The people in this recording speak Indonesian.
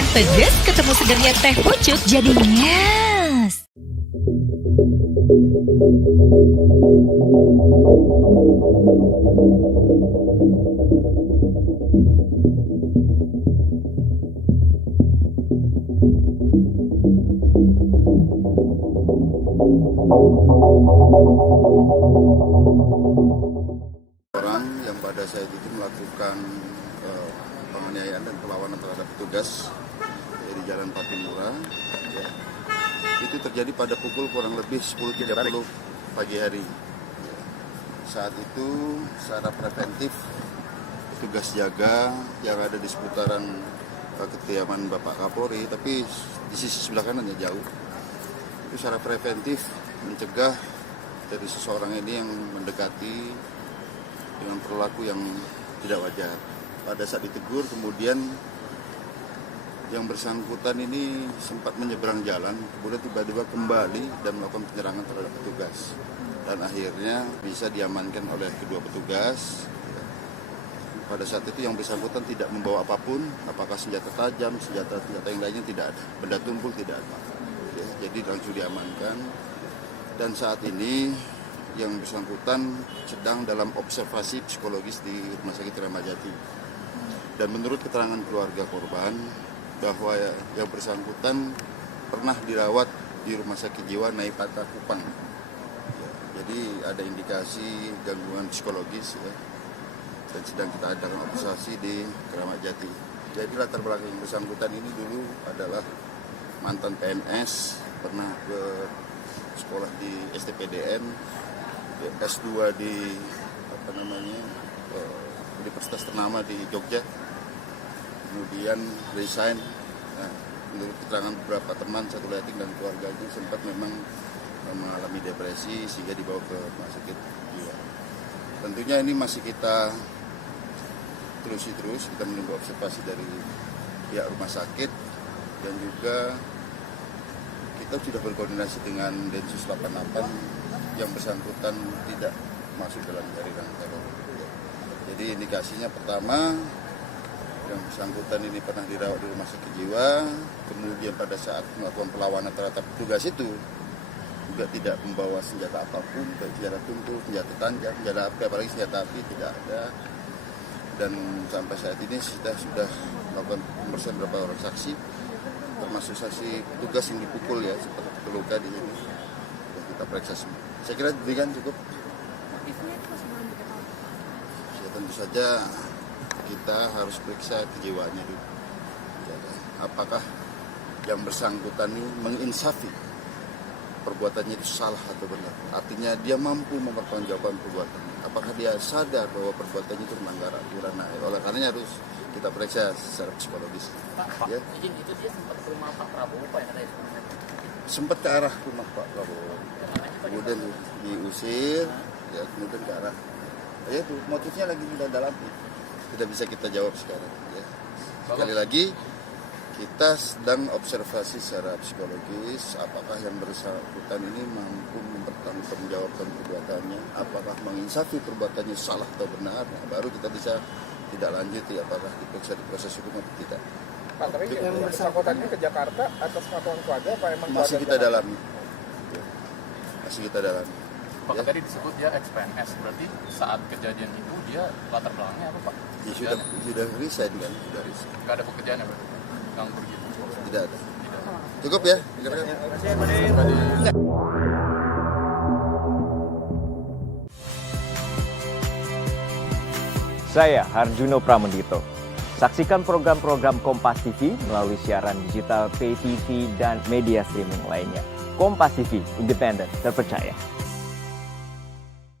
Makan pedas ketemu segernya teh pucuk jadi nyes. Orang yang pada saat itu melakukan penganiayaan dan perlawanan terhadap petugas di Jalan Patimura, ya, itu terjadi pada pukul kurang lebih 10.30 pagi hari. Ya. Saat itu secara preventif petugas jaga yang ada di seputaran kediaman Bapak Kapolri, tapi di sisi sebelah kanannya jauh, itu secara preventif mencegah dari seseorang ini yang mendekati dengan perilaku yang tidak wajar. Pada saat ditegur, kemudian yang bersangkutan ini sempat menyeberang jalan, kemudian tiba-tiba kembali dan melakukan penyerangan terhadap petugas. Dan akhirnya bisa diamankan oleh kedua petugas. Pada saat itu yang bersangkutan tidak membawa apapun, apakah senjata tajam, senjata yang lainnya tidak ada, benda tumpul tidak ada. Ya, jadi langsung diamankan. Dan saat ini yang bersangkutan sedang dalam observasi psikologis di Rumah Sakit Kramat Jati. Dan menurut keterangan keluarga korban, bahwa yang bersangkutan pernah dirawat di Rumah Sakit Jiwa Naipata Kupang. Ya, jadi ada indikasi gangguan psikologis, ya, dan sedang kita adakan observasi di Kramat Jati. Jadi latar belakang yang bersangkutan ini dulu adalah mantan PNS, pernah ke sekolah di STPDN, S2 di Universitas ternama di Jogja, kemudian resign. Nah, menurut keterangan beberapa teman satu leting dan keluarganya sempat memang mengalami depresi sehingga dibawa ke rumah sakit jiwa. Tentunya ini masih kita terus kita menunggu observasi dari pihak rumah sakit, dan juga kita sudah berkoordinasi dengan Densus 88 yang bersangkutan tidak masuk dalam jaringan teror. Jadi indikasinya pertama, yang bersangkutan ini pernah dirawat di rumah sakit jiwa, kemudian pada saat melakukan perlawanan terhadap petugas itu juga tidak membawa senjata apapun, baik senjata tumpul, senjata tajam, senjata api, apalagi senjata api tidak ada. Dan sampai saat ini kita sudah melakukan pemeriksaan beberapa orang saksi, termasuk saksi petugas yang dipukul, ya, seperti terluka di sini. Dan kita periksa semua. Saya kira demikian cukup. Ya, tentu saja kita harus periksa kejiwaannya dulu. Apakah yang bersangkutan ini menginsafi perbuatannya itu salah atau benar. Artinya dia mampu mempertanggungjawabkan perbuatannya. Apakah dia sadar bahwa perbuatannya itu melanggar aturan. Nah, oleh karenanya harus kita periksa secara psikologis. Pak, ya. izin itu dia sempat ke rumah Pak Prabowo, Pak, yang ada sempat ke arah rumah Pak Prabowo. Kemudian diusir, ya, kemudian ke arah. Ya, itu motifnya lagi kita dalami. Tidak bisa kita jawab sekarang. Ya. Sekali lagi, kita sedang observasi secara psikologis apakah yang bersangkutan ini mampu mempertanggungjawabkan perbuatannya, apakah menginsafi perbuatannya salah atau benar. Nah, baru kita bisa tidak lanjut, ya, apakah diperiksa di proses hukum atau tidak. Pak, tapi yang bersangkutan ini ke Jakarta atas kemampuan keluarga apa emang masih kita dalami? Ya. Masih kita dalami. Pak, ya. Tadi disebut dia ex-PNS, berarti saat kejadian itu dia latar belakangnya apa, Pak? Ya, sudah resign kan, sudah resign. Nggak ada pekerjaan ya, Pak? Nganggur gitu? Tidak ada. Cukup ya? Saya Harjuno Pramendito. Saksikan program-program Kompas TV melalui siaran digital, pay TV, dan media streaming lainnya. Kompas TV, independen, terpercaya.